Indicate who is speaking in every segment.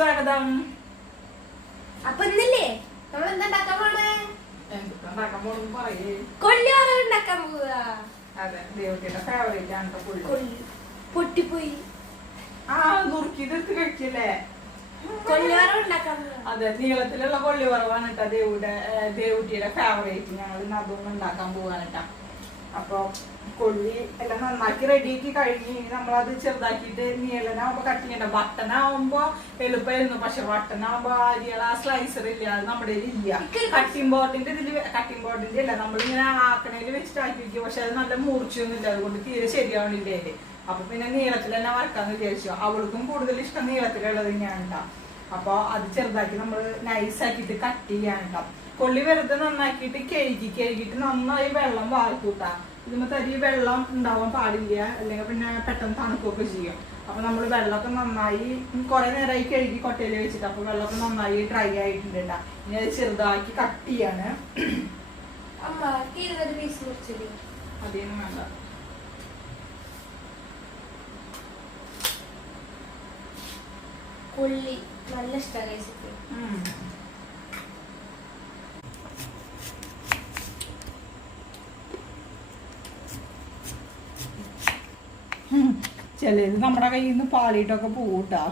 Speaker 1: സ്വാഗതം.
Speaker 2: അപ്പൊ ഇന്നില്ലേ? നമ്മൾ എന്താ ഉണ്ടാക്കാൻ പോണേ ഉണ്ടാക്കാൻ
Speaker 1: അതെ ദേവത്തിയുടെ ഫേവറേറ്റ് ആണ്
Speaker 2: പൊട്ടിപ്പോയി.
Speaker 1: ആ നുറുക്കിയത് എടുത്ത് കഴിക്കല്ലേ? അതെ നീളത്തിലുള്ള കൊള്ളി കുറവാണ് കേട്ടോ ദേവുടെ ദേവുട്ടിയുടെ ഫേവറേറ്റ് ഞങ്ങൾ ഇന്ന് അതൊന്നും ഉണ്ടാക്കാൻ പോവാണ് കേട്ടോ. അപ്പൊ കൊള്ളി എല്ലാം നന്നാക്കി റെഡിയാക്കി കഴിഞ്ഞ് നമ്മളത് ചെറുതാക്കിയിട്ട് നീളനാവുമ്പോ കട്ട് ചെയ്യണ്ട. ബട്ടനാവുമ്പോ എളുപ്പമായിരുന്നു. പക്ഷെ ബട്ടനാവുമ്പോ അരികള ആ സ്ലൈസർ ഇല്ല. അത് നമ്മുടെ ഇല്ല. കട്ടിംഗ് ബോർഡിന്റെ ഇതിൽ കട്ടിംഗ് ബോർഡിന്റെ ഇല്ല നമ്മളിങ്ങനെ ആക്കണേൽ വെച്ചിട്ട് ആക്കി വെക്കും. പക്ഷെ അത് നല്ല മൂർച്ചയൊന്നുമില്ല. അതുകൊണ്ട് തീരെ ശരിയാവണില്ല അപ്പൊ പിന്നെ നീളത്തിൽ തന്നെ വറക്കാന്ന് വിചാരിച്ചു. അവൾക്കും കൂടുതൽ ഇഷ്ടം നീളത്തിലുള്ളത് തന്നെയാണ്. അപ്പൊ അത് ചെറുതാക്കി നമ്മൾ നൈസ് ആക്കിയിട്ട് കട്ട് ചെയ്യാൻ ട്ടോ. കൊള്ളി വെറുതെ നന്നാക്കിയിട്ട് കഴുകി കഴുകിയിട്ട് നന്നായി വെള്ളം വാർക്കൂട്ടാ. ഇതിമ്മ തരി വെള്ളം ഉണ്ടാവാൻ പാടില്ല. അല്ലെങ്കിൽ പിന്നെ പെട്ടെന്ന് തണുക്കുകയൊക്കെ ചെയ്യും. അപ്പൊ നമ്മൾ വെള്ളമൊക്കെ നന്നായി കുറെ നേരമായി കഴുകി കൊട്ടയിൽ വെച്ചിട്ട് അപ്പൊ വെള്ളമൊക്കെ നന്നായി ഡ്രൈ ആയിട്ടുണ്ട്. ട്ടാ. ഇനി അത് ചെറുതാക്കി കട്ട് ചെയ്യാണ്. അധികം വേണ്ട.
Speaker 2: കൊള്ളി. നല്ല ഇഷ്ടമാണ്
Speaker 1: ചിലത് നമ്മുടെ കയ്യിൽ നിന്ന് പാളിയിട്ടൊക്കെ പോകൂട്ടാ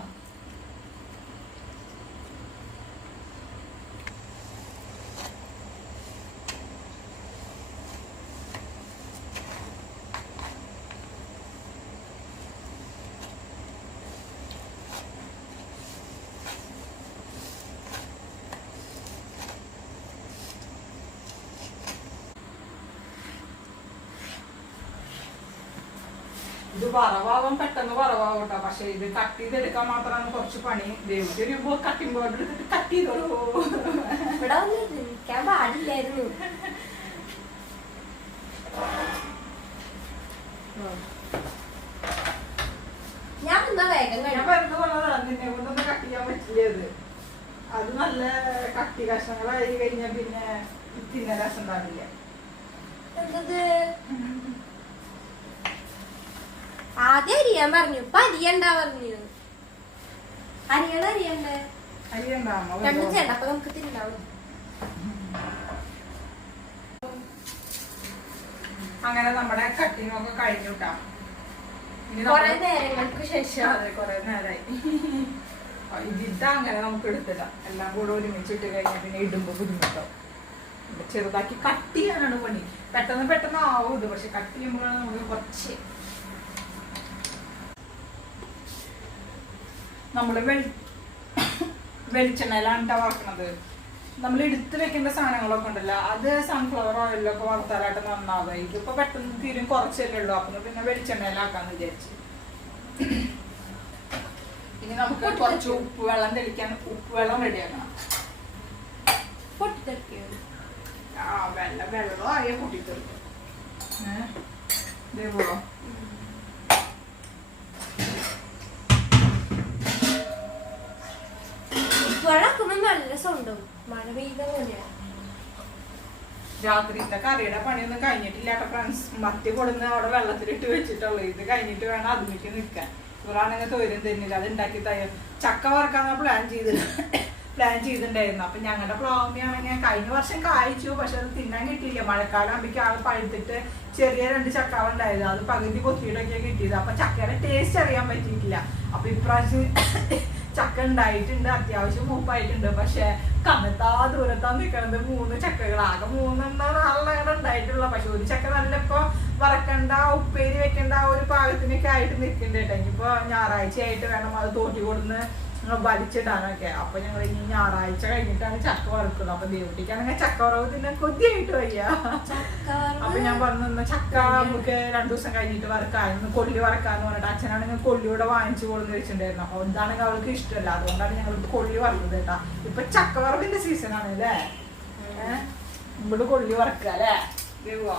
Speaker 1: വറവാവാൻ പെട്ടെന്ന് വറവാകട്ടോ കേട്ടോ പക്ഷെ ഇത് കട്ട് ചെയ്തെടുക്കാൻ മാത്രമാണ് കുറച്ച് പണി. ദൈവത്തിൽ വരുമ്പോ കട്ടിംഗ് ബോർഡ് എടുത്തിട്ട് കട്ട് ചെയ്തോളൂ.
Speaker 2: ഇവിടെ ഒന്ന് നിൽക്കാൻ പാടില്ലായിരുന്നു. ഞാൻ വേഗം
Speaker 1: ഞാൻ
Speaker 2: കഴിയും
Speaker 1: വെറുതെ പറഞ്ഞതാണ് നിന്നെ കൊണ്ടൊന്നും കട്ട് ചെയ്യാൻ പറ്റില്ല അത് അത് നല്ല കട്ടി കഷ്ണങ്ങളായി കഴിഞ്ഞാൽ പിന്നെ തിന്ന രസം ഉണ്ടാവില്ല.
Speaker 2: എന്തത്? ആദ്യം അരിയാൻ പറഞ്ഞു. ഇപ്പൊ അരിയണ്ടാ പറഞ്ഞു. അരിയണ അരിയണ്ടേ? രണ്ടും ചേട്ട അപ്പൊ നമുക്ക് തിന്നാവും
Speaker 1: അങ്ങനെ നമ്മുടെ കട്ടിങ് ഒക്കെ കഴിഞ്ഞു കേട്ടോ
Speaker 2: കൊറേ നേരങ്ങൾക്ക് ശേഷം.
Speaker 1: അതെ കൊറേ നേരായി. ഇതിട്ട അങ്ങനെ നമുക്ക് എടുത്തില്ല എല്ലാം കൂടെ ഒരുമിച്ചിട്ട് കഴിഞ്ഞാൽ പിന്നെ ഇടുമ്പോ ബുദ്ധിമുട്ടാവും. ചെറുതാക്കി കട്ട് ചെയ്യാനാണ് പണി. പെട്ടെന്ന് പെട്ടെന്ന് ആവും ഇത്. പക്ഷെ കട്ട് ചെയ്യുമ്പോഴാണ് നമുക്ക് കുറച്ച് നമ്മൾ വെളി വെളിച്ചെണ്ണയിലാണ് ട്ടോ വറക്കണത്. നമ്മൾ എടുത്ത് വെക്കേണ്ട സാധനങ്ങളൊക്കെ ഉണ്ടല്ലോ അത് സൺഫ്ലവർ ഓയിലൊക്കെ വറുത്താലായിട്ട് നന്നാവുക. ഇതിപ്പോ പെട്ടെന്ന് തീരും കുറച്ചല്ലേ ഉള്ളൂ. അപ്പൊ പിന്നെ വെളിച്ചെണ്ണയിലാക്കാന്ന് വിചാരിച്ചു. ഇനി നമുക്ക് കുറച്ച് ഉപ്പ് വെള്ളം തെളിക്കാൻ ഉപ്പ് വെള്ളം റെഡിയാക്കണം
Speaker 2: പൊട്ടിത്തെറിക്കോ
Speaker 1: ആ വെള്ളം വെള്ളം ആയ കൂട്ടിത്തെടുക്കും ഏഹ് ഇതേപോലോ
Speaker 2: ഇപ്പോഴാക്കുമ്പോ നല്ല സൗണ്ടും മഴ പെയ്ത പോലെയാ.
Speaker 1: രാത്രിയിലത്തെ കറിയുടെ പണിയൊന്നും കഴിഞ്ഞിട്ടില്ലാട്ട ഫ്രണ്ട്സ് മത്തി കൊടുന്ന് അവിടെ വെള്ളത്തിലിട്ട് വെച്ചിട്ടുള്ളൂ. ഇത് കഴിഞ്ഞിട്ട് വേണം അതിലേക്ക് നിൽക്കാൻ. ഇവരാണെങ്കിൽ തൊരും തരുന്നില്ല. അത് ഉണ്ടാക്കി തയ്യ. ചക്ക വറക്കാന്ന് പ്ലാൻ ചെയ്ത് പ്ലാൻ ചെയ്തിട്ടുണ്ടായിരുന്നു. അപ്പൊ ഞങ്ങളുടെ പ്ലാവുമ്മയാണെങ്കിൽ കഴിഞ്ഞ വർഷം കായ്ച്ചു. പക്ഷെ അത് തിന്നാൻ കിട്ടിയില്ല. മഴക്കാലം ആകുമ്പോൾ ആൾ പഴുത്തിട്ട് ചെറിയ രണ്ട് ചക്കാവ ഉണ്ടായത്. അത് പകുതി കൊത്തിയിട്ടൊക്കെ കിട്ടിയത്. അപ്പൊ ചക്കയുടെ ടേസ്റ്റ് അറിയാൻ പറ്റിയിട്ടില്ല. അപ്പൊ ഇപ്രാവശ്യം ചക്ക ഉണ്ടായിട്ടുണ്ട് അത്യാവശ്യം മൂപ്പായിട്ടുണ്ട്. പക്ഷെ കനത്താ ദൂരത്താ നിക്കണത്. മൂന്ന് ചക്കകൾ ആകെ മൂന്നെണ്ണം നാലെണ്ണം ഉണ്ടായിട്ടുള്ള. പക്ഷെ ഒരു ചക്ക നല്ല ഇപ്പൊ വറക്കണ്ട ഉപ്പേരി വെക്കണ്ട ഒരു പാകത്തിനൊക്കെ ആയിട്ട് നിൽക്കുന്നുണ്ട് ഇനിയിപ്പോ ഞായറാഴ്ച ആയിട്ട് വേണം അത് തോട്ടി കൊടുന്ന് വലിച്ചിടാനൊക്കെ. അപ്പൊ ഞങ്ങൾ ഇനി ഞായറാഴ്ച കഴിഞ്ഞിട്ടാണ് ചക്ക വറുക്കുന്നത്. അപ്പൊ ദേവട്ടിക്കാണെങ്കിൽ ചക്ക വറവ് തിന്നാൻ കൊതിയായിട്ട് വയ്യ. അപ്പൊ ഞാൻ പറഞ്ഞു ചക്ക നമുക്ക് രണ്ടു ദിവസം കഴിഞ്ഞിട്ട് വറക്കാനും കൊള്ളി വറക്കാന്ന് പറഞ്ഞിട്ട് അച്ഛനാണെങ്കിൽ കൊല്ലിയോടെ വാങ്ങിച്ചു കൊടുന്ന് വെച്ചിട്ടുണ്ടായിരുന്നു. അപ്പൊ എന്താണെങ്കിൽ അവൾക്ക് ഇഷ്ടമല്ല. അതുകൊണ്ടാണ് ഞങ്ങൾ കൊള്ളി വറക്കുന്നത് കേട്ടാ. ഇപ്പൊ ചക്ക വറവിന്റെ സീസൺ ആണ് അല്ലേ? ഇവിടെ കൊള്ളി വറക്കുക അല്ലേ? ദേവാ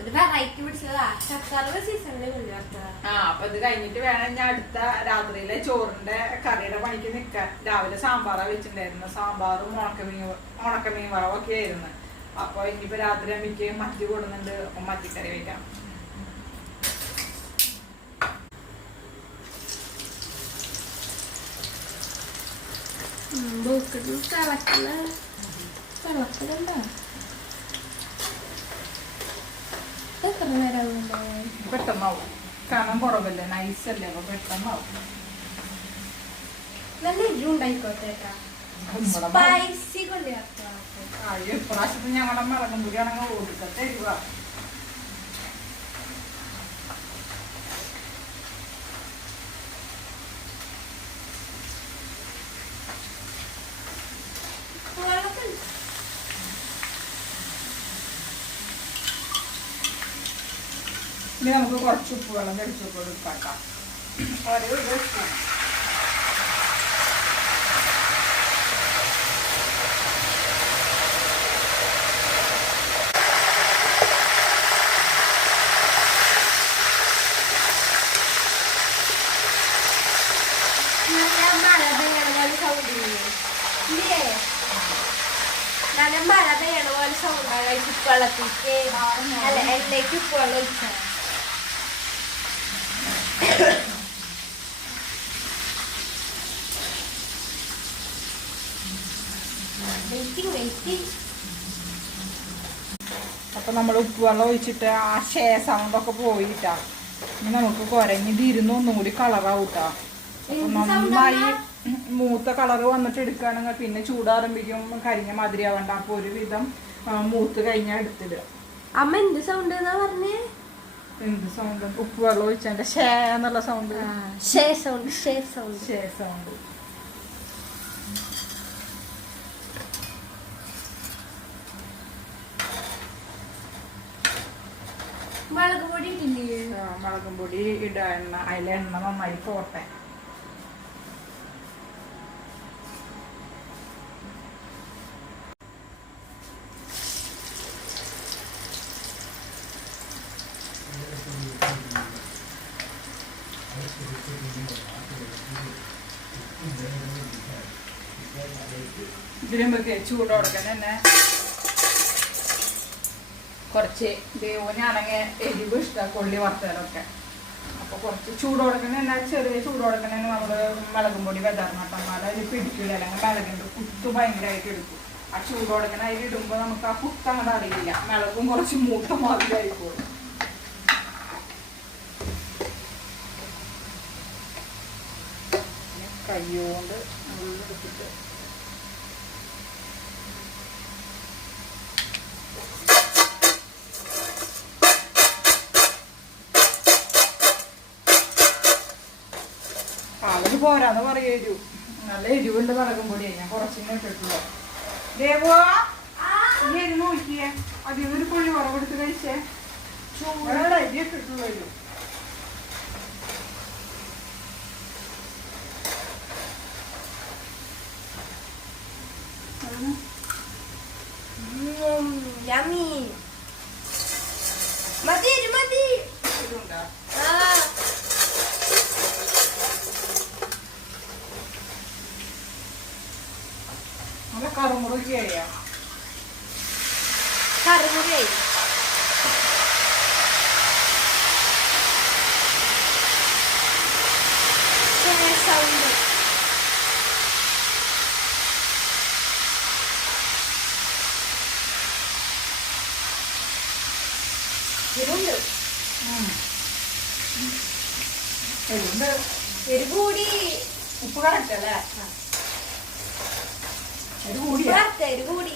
Speaker 2: ഒരു വെറൈറ്റി പിടിച്ചതാ. ചക്കാറുടെ സീസണിൽ വെള്ളിയാക്കുക
Speaker 1: ആ അപ്പൊ ഇത് കഴിഞ്ഞിട്ട് വേണം ഞാൻ അടുത്ത രാത്രിയിലെ ചോറിന്റെ കറിയുടെ പണിക്ക് നിക്കാൻ. രാവിലെ സാമ്പാറാ വെച്ചിട്ടുണ്ടായിരുന്നു. സാമ്പാറും ഉണക്കമീൻ ഉണക്കമീൻ വറവൊക്കെ ആയിരുന്നു. അപ്പൊ ഇനിയിപ്പോ രാത്രി അമ്മയ്ക്ക് മത്തി കൊടുന്നുണ്ട്. അപ്പൊ മത്തിക്കറി വെക്കാം.
Speaker 2: ബൂക്കിട്ട് തിളക്കണ തിളക്കലുണ്ടോ എത്ര നേരം
Speaker 1: പെട്ടെന്നാവും കനം നൈസ് അല്ലേ അപ്പൊ പെട്ടെന്നാവും
Speaker 2: നല്ല എരിവുണ്ടായിക്കോട്ടെ കേട്ടാ
Speaker 1: നമ്മുടെ
Speaker 2: സ്പൈസി കൊണ്ട്
Speaker 1: ഞങ്ങളുടെ മറക്കും കൂടിയാണെങ്കിൽ ആണെങ്കിൽ ഒടുക്കത്തെ ഇനി നമുക്ക് കുറച്ച് ഉപ്പ് വെള്ളം തെളിച്ച് എടുക്കാം ഒരു ഒരു സ്പൂൺ
Speaker 2: നല്ല മഴ പെയ്യണ പോലെ സൗണ്ടാണ് ഉപ്പുവെള്ളത്തിക്ക് അല്ല? എണ്ണയ്ക്ക് ഉപ്പുവെള്ളം വെയിറ്റിംഗ്
Speaker 1: അപ്പൊ നമ്മൾ ഉപ്പ് വെള്ളം ഒഴിച്ചിട്ട് ആ ശേ സൗണ്ട് ഒക്കെ പോയിട്ടാ. ഇനി നമുക്ക് കുരഞ്ഞിത് ഇരുന്ന് ഒന്നും കൂടി കളറാവൂട്ടാ നന്നായി? മൂത്ത കളർ വന്നിട്ട് എടുക്കുകയാണെങ്കിൽ പിന്നെ ചൂടാറുമ്പോഴും കരിഞ്ഞ മാതിരി ആവണ്ട. അപ്പൊ ഒരുവിധം മൂത്ത് കഴിഞ്ഞാൽ എടുത്തിടുക.
Speaker 2: അമ്മ എന്ത് സൗണ്ട് എന്നാ പറഞ്ഞേ?
Speaker 1: എന്ത് സൗണ്ട് ഉപ്പ് വെള്ളം ഒഴിച്ചതിന്റെ ഷേ എന്നുള്ള സൗണ്ട്
Speaker 2: ഷേ സൗണ്ട് ഷേ സൗണ്ട്
Speaker 1: ഷേ സൗണ്ട്
Speaker 2: മുളക് പൊടി ഇട്ടില്ലേ?
Speaker 1: മുളകും പൊടി ഇടുക. എണ്ണ അതിലെണ്ണ നന്നായി പോട്ടെ ഇതിനുമ്പൊക്കെ ചൂട് കൊടുക്കണം തന്നെ. കുറച്ച് ദേവനാണെങ്കിൽ എരിവ് ഇഷ്ടമാണ് കൊള്ളി വറുത്തലൊക്കെ അപ്പൊ കുറച്ച് ചൂട് കൊടുക്കുന്ന തന്നെ ചെറിയ ചൂട് കൊടുക്കുന്ന നമ്മൾ മുളകും പൊടി വെതർന്നിട്ടാൽ അതിൽ പിടിക്കില്ല അല്ലെങ്കിൽ മുളകിന്റെ കുത്ത് ഭയങ്കരമായിട്ട് എടുക്കും. ആ ചൂട് കൊടുക്കുന്ന അതിൽ ഇടുമ്പോ നമുക്ക് ആ കുത്ത് അങ്ങോട്ട് അറിയില്ല. മുളകും കുറച്ച് മൂത്ത മാതിരി ആയിക്കോളും കയ്യോണ്ട് ഉള്ളെടുത്തിട്ട് അവർ പോരാന്ന് പറയും എരിവ് നല്ല എരിവുണ്ട് നടക്കും പൊടിയാ ഞാൻ കുറച്ചിങ്ങനെ ഇട്ടിട്ടുള്ളൂ. ദേവോ ഈ എരിവ് നോക്കിയേ അതിൽ ഒരു പുള്ളി ഉറവെടുത്ത് കഴിച്ചേ. ചൂടാ. അരി ഇട്ടിട്ടുള്ളൂ എരിവ്
Speaker 2: യമ്മി മതി ഇത് മതി
Speaker 1: ഇതുണ്ടാ
Speaker 2: ആ
Speaker 1: നല്ല കറുമുറുക്കി കഴിയാ
Speaker 2: കറുമുറയായി സൗണ്ട് ഇരുണ്ട്.
Speaker 1: എരിവുണ്ട്.
Speaker 2: എരിവ് കൂടി
Speaker 1: ഉപ്പ് കറക്റ്റ് അല്ലേ എരിവ് കൂടിയാ?
Speaker 2: എരിവ് കൂടി.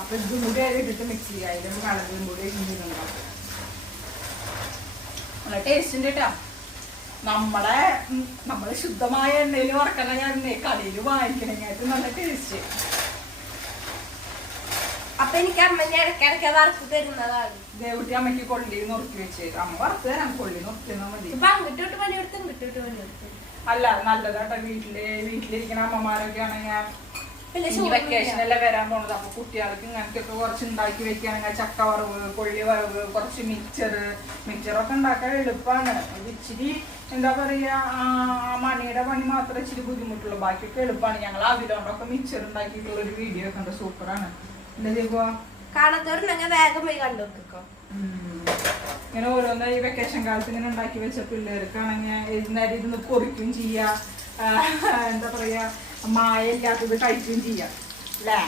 Speaker 1: അപ്പൊ ഇതും കൂടി അതിൽ ഇട്ടിട്ട് മിക്സ് ചെയ്യുക. അതിലും കളറും കൂടി ഇടുന്നുണ്ടാവും നല്ല ടേസ്റ്റ് ഉണ്ട് കേട്ടോ. നമ്മളെ നമ്മൾ നമ്മൾ ശുദ്ധമായ എണ്ണയിൽ വറക്കണ ഞാൻ കടയിൽ വാങ്ങിക്കണെങ്കിൽ നല്ല ടേസ്റ്റ്
Speaker 2: അപ്പൊ എനിക്ക് അമ്മന്റെ ഇടയ്ക്കിടയ്ക്ക് വറുത്ത് തരുന്നതാണ്.
Speaker 1: ദേവുട്ടി അമ്മയ്ക്ക് കൊള്ളി നുറുക്കി വെച്ച് അമ്മ വറുത്ത് തരാം കൊള്ളി നുറുക്കിയാൽ മതി.
Speaker 2: ഇപ്പൊ അങ്ങോട്ടോട്ട് പണിയെടുത്ത് ഇങ്ങോട്ടോട്ട് പണിയെടുത്ത്
Speaker 1: അല്ല നല്ലതാട്ടോ വീട്ടിൽ വീട്ടിലിരിക്കുന്ന അമ്മമാരൊക്കെ ആണെങ്കിൽ അല്ലേ വരാൻ പോണത്. അപ്പൊ കുട്ടികൾക്ക് ഇങ്ങനത്തെ ഒക്കെ കുറച്ച് ഉണ്ടാക്കി വെക്കുകയാണെങ്കിൽ ചക്ക വറവ് കൊള്ളി വറവ് കുറച്ച് മിക്സർ മിക്സറൊക്കെ ഉണ്ടാക്കാൻ എളുപ്പമാണ് ഇച്ചിരി എന്താ പറയാ മണിയുടെ പണി മാത്രമേ ഇച്ചിരി ബുദ്ധിമുട്ടുള്ളൂ. ബാക്കിയൊക്കെ എളുപ്പമാണ് ഞങ്ങൾ അതിലോണ്ടൊക്കെ മിക്സർ ഉണ്ടാക്കിയിട്ടുള്ള ഒരു വീഡിയോ ഒക്കെ ഉണ്ട് സൂപ്പറാണ്.
Speaker 2: കാണാത്തവരുണ്ടെങ്കിൽ വേഗം പോയി കണ്ടു നോക്കിക്കോ
Speaker 1: ഇങ്ങനെ ഓരോന്ന് ഈ വെക്കേഷൻ കാലത്ത് ഇങ്ങനെ ഉണ്ടാക്കി വെച്ച പിള്ളേർക്കാണെങ്കിൽ നേരം ഇരുന്ന് പൊറിക്കും ചെയ്യാ. എന്താ പറയാ മായ ഇല്ലാത്തത് കഴിക്കുകയും ചെയ്യാം. അല്ലേ.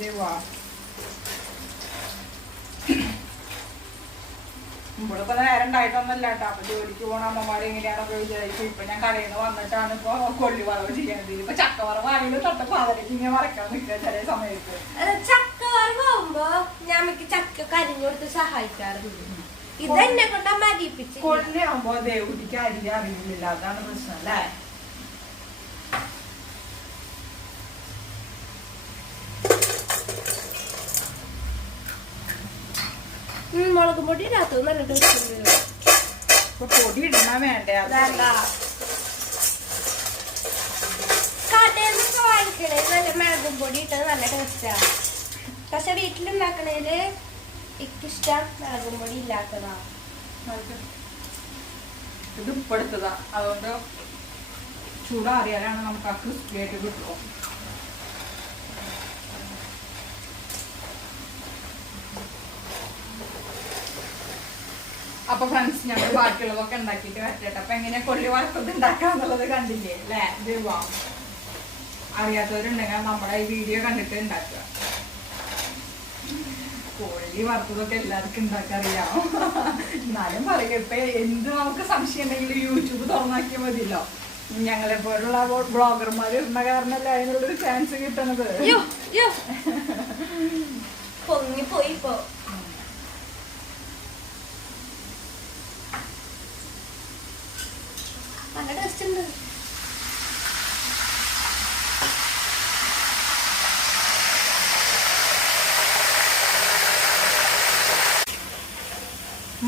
Speaker 1: ദേവാ ഇവിടിപ്പോ നേരം ഉണ്ടായിട്ടൊന്നല്ല കേട്ടോ. അപ്പൊ ജോലിക്ക് പോണ അമ്മമാരെ എങ്ങനെയാണൊക്കെ വിചാരിച്ചു ഇപ്പൊ ഞാൻ കടയിൽ നിന്ന് വന്നിട്ടാണ് ഇപ്പൊ കൊള്ളി വറവ് ചെയ്യണത് ഇപ്പൊ ചക്കവറവ് ആണെങ്കിലും തൊട്ട് പാതരക്ക് ഇങ്ങനെ മറക്കാൻ നിൽക്കുക ചില സമയത്ത്.
Speaker 2: വറവാകുമ്പോ ഞാൻ മിക്ക ചക്ക കരിഞ്ഞു കൊടുത്ത് സഹായിക്കാറുണ്ട്. ഇതെന്നെ കൊണ്ട് മരിപ്പിച്ച്
Speaker 1: കൊള്ളി ദേവുടിക്ക് അരി അറിയില്ല അതാണ് പ്രശ്നം അല്ലേ?
Speaker 2: മുളക് പൊടി ഇടാത്ത നല്ല ടേസ്റ്റ്
Speaker 1: പൊടി ഇടണ വേണ്ടേ
Speaker 2: കടയിൽ നിന്ന് വാങ്ങിക്കണേ. നല്ല മുളകും പൊടി ഇട്ടത് നല്ല ടേസ്റ്റാണ് പക്ഷെ വീട്ടിലുണ്ടാക്കണേൽ എനിക്കിഷ്ടം മുളകും പൊടി ഇല്ലാത്തതാ.
Speaker 1: ഇത് ഇപ്പെടുത്തതാ അതുകൊണ്ട് ചൂടാറിയാലാണ് നമുക്ക് ആ ക്രിസ്പി ആയിട്ട് കിട്ടുമോ അപ്പൊ ഫ്രണ്ട്സ് ഞങ്ങൾ ബാക്കിയുള്ളതൊക്കെ ഉണ്ടാക്കിയിട്ട് വരട്ടെ. അപ്പൊ എങ്ങനെയാ കൊള്ളി വറുത്തത് ഉണ്ടാക്കാന്നുള്ളത് കണ്ടില്ലേ? അല്ലേ? ഇത് അറിയാത്തവരുണ്ടെങ്കിൽ നമ്മുടെ ഈ വീഡിയോ കണ്ടിട്ട് ഉണ്ടാക്കുക. കോഴി വറുത്തതൊക്കെ എല്ലാവർക്കും ഉണ്ടാക്കറിയാം എന്നാലും പറയും ഇപ്പൊ എന്ത് നമുക്ക് സംശയം ഉണ്ടെങ്കിലും യൂട്യൂബ് തുറന്നാക്കിയാൽ മതിയല്ലോ. ഞങ്ങളെ പോലുള്ള ബ്ലോഗർമാർ ഇടുന്ന കാരണല്ലേ അതിനുള്ളൊരു ചാൻസ് കിട്ടണത്?
Speaker 2: യോ യോ പൊങ്ങി പോയി ഇപ്പൊ. നല്ല ടേസ്റ്റ് ഉണ്ട്.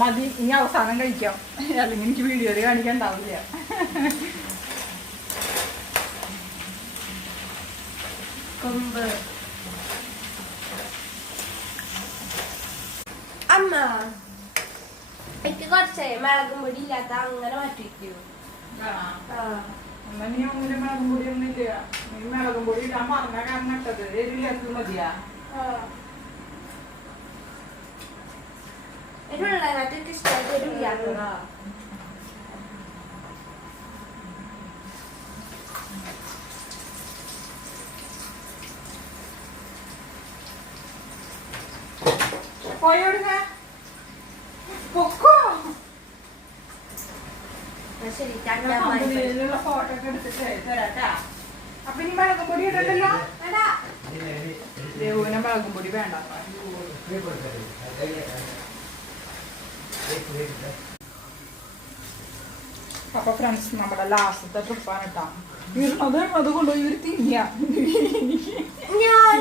Speaker 1: മതി. ഇനി അവസാനം കഴിക്കാം. അല്ലെങ്കിൽ എനിക്ക് വീഡിയോയിൽ കാണിക്കാൻ ഉണ്ടാവില്ല
Speaker 2: കൊമ്പ്. അമ്മ. എനിക്ക് കുറച്ചേ മുളകും പൊടി ഇല്ലാത്ത അങ്ങനെ മാറ്റി വെക്കൂ.
Speaker 1: എന്നാ നീ ഒന്നിനും മുളകും പൊടി ഒന്നും ഇല്ല. നീ മുളകും പൊടി ഇടാൻ പറഞ്ഞ കാരണം ഇട്ടത് എരില്ലാത്തത് മതിയാ.
Speaker 2: എന്നുള്ളതിനകത്ത് എനിക്ക് ഇഷ്ടമായിട്ട് ഒരു ഇല്ലാത്തതാ
Speaker 1: പോയോടുങ്ങ പൊക്കോ
Speaker 2: ശരി
Speaker 1: ഫോട്ടോ ഒക്കെ എടുത്തിട്ട് തരാട്ടാ അപ്പൊ ഇനി മുളകും പൊടി ഇടണ്ടല്ലോ ദേവുവിനെ മുളകും പൊടി വേണ്ട അപ്പൊ ഫ്രണ്ട്സ് നമ്മുടെ ലാസ്റ്റത്തെ ട്രിപ്പാണ് കേട്ടോ ഇടുന്നത് കൊണ്ടുപോയി ഇവർ തിന്നിയ
Speaker 2: ഞാൻ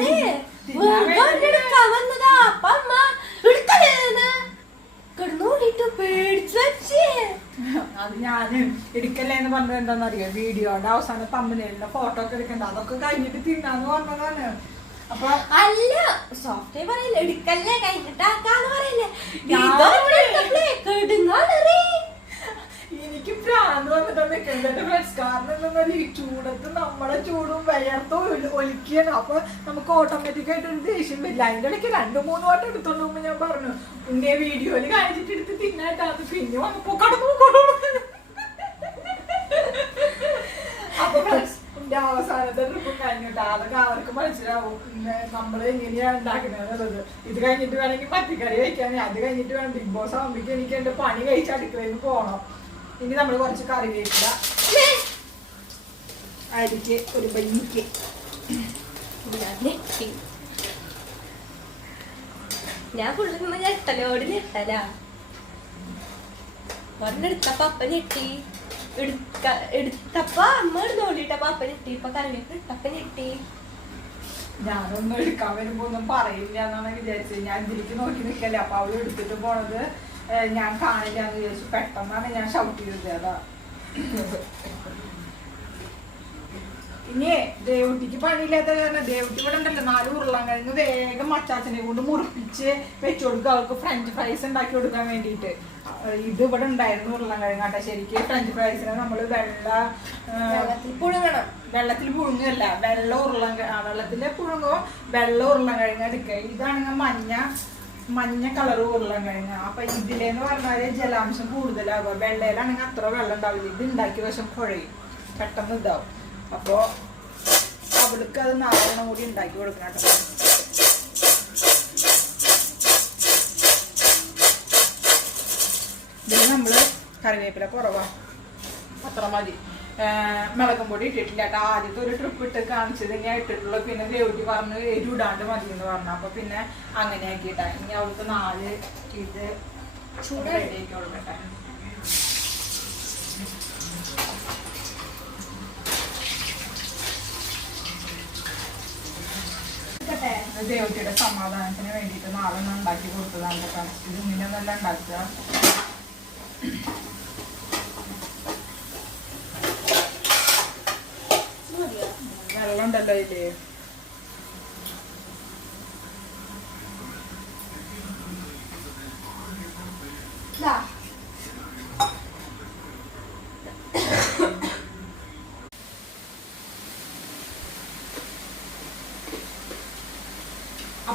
Speaker 1: അത് ഞാൻ എടുക്കല്ലേ എന്ന് പറഞ്ഞത് എന്താണെന്നറിയോ? വീഡിയോയുടെ അവസാനം തമ്മിലുള്ള ഫോട്ടോ ഒക്കെ എടുക്കണ്ട. അതൊക്കെ കഴിഞ്ഞിട്ട് തിന്നാന്ന് പറഞ്ഞതാണ്. അപ്പൊ
Speaker 2: അല്ല സോഫ്റ്റ്വെയർ പറയില്ല എടുക്കല്ലേ കഴിഞ്ഞിട്ടാക്കാന്ന് പറയില്ലേ.
Speaker 1: ഞാൻ-
Speaker 2: കെടുങ്ങാണറേ
Speaker 1: എനിക്ക് പ്രാന്ത് വന്നിട്ട് നിൽക്കേണ്ടത് ഫ്രണ്ട്സ് കാരണം എന്താ ഈ ചൂടത്ത് നമ്മളെ ചൂടും വിയർത്ത് ഒലി- ഒലിക്കുകയാണ്. അപ്പൊ നമുക്ക് ഓട്ടോമാറ്റിക് ആയിട്ട് ഒരു ദേഷ്യം വരില്ല. അതിന്റെ ഇടയ്ക്ക് രണ്ടു മൂന്ന് വട്ടം എടുത്തോണ്ട് പോകുമ്പോ ഞാൻ പറഞ്ഞു ഇന്ത്യ വീഡിയോയിൽ കാണിച്ചിട്ട് എടുത്ത് തിന്നായിട്ടാണ് പിന്നെ വന്നപ്പോ കടന്നു കൊണ്ടു അപ്പൊ ഫ്രണ്ട്സ് എന്റെ അവസാനത്തെ ട്രിപ്പും കഴിഞ്ഞിട്ട് അതൊക്കെ അവർക്ക് മനസ്സിലാവും. നമ്മൾ എങ്ങനെയാണ് ഉണ്ടാക്കുന്നത് ഇത് കഴിഞ്ഞിട്ട് വേണമെങ്കിൽ പത്തിക്കറി വെക്കാൻ അത് കഴിഞ്ഞിട്ട് വേണം ബിഗ് ബോസ് ആകുമ്പോഴേക്കും എനിക്ക് എന്റെ പണി കഴിച്ച് അടുക്കളയിൽ പോകണം. ഇനി നമ്മൾ കുറച്ച് കറി കഴിക്കുക അരിക്ക് ഒരു ബനിക്ക്.
Speaker 2: ഞാൻ ഫുള്ള് നിന്ന് ഞെട്ടലോട് ഞെട്ടലാ. ഒരെണ്ണെടുത്തപ്പ അപ്പ ഞെട്ടി. എടുത്തപ്പ അമ്മ എടുത്തോളിട്ടപ്പ അപ്പൻ ഇട്ടി ഇപ്പൊ കറിവേപ്പ് ഇട്ടപ്പ ഞെട്ടി
Speaker 1: ഞാനൊന്നും എടുക്കാൻ വരുമ്പോ ഒന്നും പറയില്ല എന്നാണ് വിചാരിച്ചത്. ഞാൻ ഇതിലേക്ക് നോക്കി നിൽക്കല്ലേ അപ്പൊ അവൾ എടുത്തിട്ട് പോണത് ഞാൻ കാണില്ല എന്ന് വിചാരിച്ചു. പെട്ടെന്നാണ് ഞാൻ ഷൗട്ട് ചെയ്തത് അതാ. ഇനി ദേവുട്ടിക്ക് പണിയില്ലാത്ത കാരണം ദേവുട്ടി ഇവിടെ ഉണ്ടല്ലോ. നാല് ഉരുളൻ കഴിഞ്ഞ് വേഗം മച്ചാച്ചനെ കൊണ്ട് മുറിപ്പിച്ച് വെച്ചു കൊടുക്കുക അവൾക്ക് ഫ്രഞ്ച് ഫ്രൈസ് ഉണ്ടാക്കി കൊടുക്കാൻ വേണ്ടിയിട്ട്. ഇത് ഇവിടെ ഉണ്ടായിരുന്നു ഉരുളൻ കഴിഞ്ഞാട്ടെ ശരിക്ക് ഫ്രഞ്ച് ഫ്രൈസിനെ നമ്മൾ വെള്ള
Speaker 2: പുഴുങ്ങണം.
Speaker 1: വെള്ളത്തിൽ പുഴുങ്ങല്ല വെള്ള ഉരുളൻ വെള്ളത്തിൽ പുഴുങ്ങോ വെള്ള ഉരുളൻ കഴിഞ്ഞ എടുക്കുക. ഇതാണെങ്കിൽ മഞ്ഞ മഞ്ഞ കളർ ഉരുളൻ കഴിഞ്ഞ അപ്പൊ ഇതിലേന്ന് പറഞ്ഞാൽ ജലാംശം കൂടുതലാകുക. വെള്ളയിലാണെങ്കിൽ അത്ര വെള്ളം ഉണ്ടാവില്ല. ഇത് ഉണ്ടാക്കിയ വശം കുഴയും പെട്ടെന്ന് ഇതാവും. അപ്പോ അവൾക്ക് അത് നാലെണ്ണം കൂടി ഉണ്ടാക്കി കൊടുക്കണം കേട്ടോ. ഇതിൽ നമ്മൾ കറിവേപ്പില കുറവാ. അത്ര മതി. മുളകും പൊടി ഇട്ടിട്ടില്ല കേട്ടോ. ആദ്യത്തെ ഒരു ട്രിപ്പ് ഇട്ട് കാണിച്ചത് ഞാൻ ഇട്ടിട്ടുള്ളൂ പിന്നെ ദേവട്ടി പറഞ്ഞു എരിവിടാണ്ട് മതി എന്ന് പറഞ്ഞു. അപ്പൊ പിന്നെ അങ്ങനെ ആക്കിയിട്ടാ. ഇനി അവൾക്ക് നാല് ഇത്
Speaker 2: ചൂട്
Speaker 1: റെഡി ആക്കി കൊടുക്കട്ടെ
Speaker 2: ഇരിക്കട്ടെ.
Speaker 1: ഇത് ദേവത്തിയുടെ സമാധാനത്തിന് വേണ്ടിയിട്ട് നാളെ ഉണ്ടാക്കി കൊടുത്തതാണ് ഇത് ഇങ്ങനെ നല്ല ഉണ്ടാക്കുക.
Speaker 2: ഇല്ലേ
Speaker 1: വെള്ളം ഉണ്ടല്ലോ
Speaker 2: ഇതിൽ.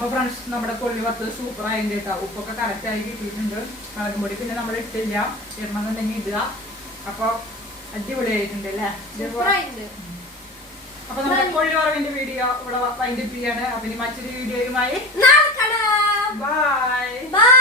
Speaker 1: അപ്പൊ ഫ്രണ്ട്സ് നമ്മുടെ കൊള്ളി വറുത്തത് സൂപ്പർ ആയിട്ട് കേട്ടോ. ഉപ്പൊക്കെ കറക്റ്റ് ആയി കിട്ടിയിട്ടുണ്ട്. മുളകും പൊടി പിന്നെ നമ്മൾ ഇട്ടില്ല. ഇടണമെന്നുണ്ടെങ്കിൽ ഇടുക. അപ്പൊ അടിപൊളിയായിട്ടുണ്ട് അല്ലേ. അപ്പൊ നമ്മുടെ കൊള്ളി വറവിന്റെ വീഡിയോ ഇവിടെ വൈൻഡപ്പ് ചെയ്യാണ്. അപ്പൊ ഇനി മറ്റൊരു വീഡിയോയുമായി. Bye
Speaker 2: Bye.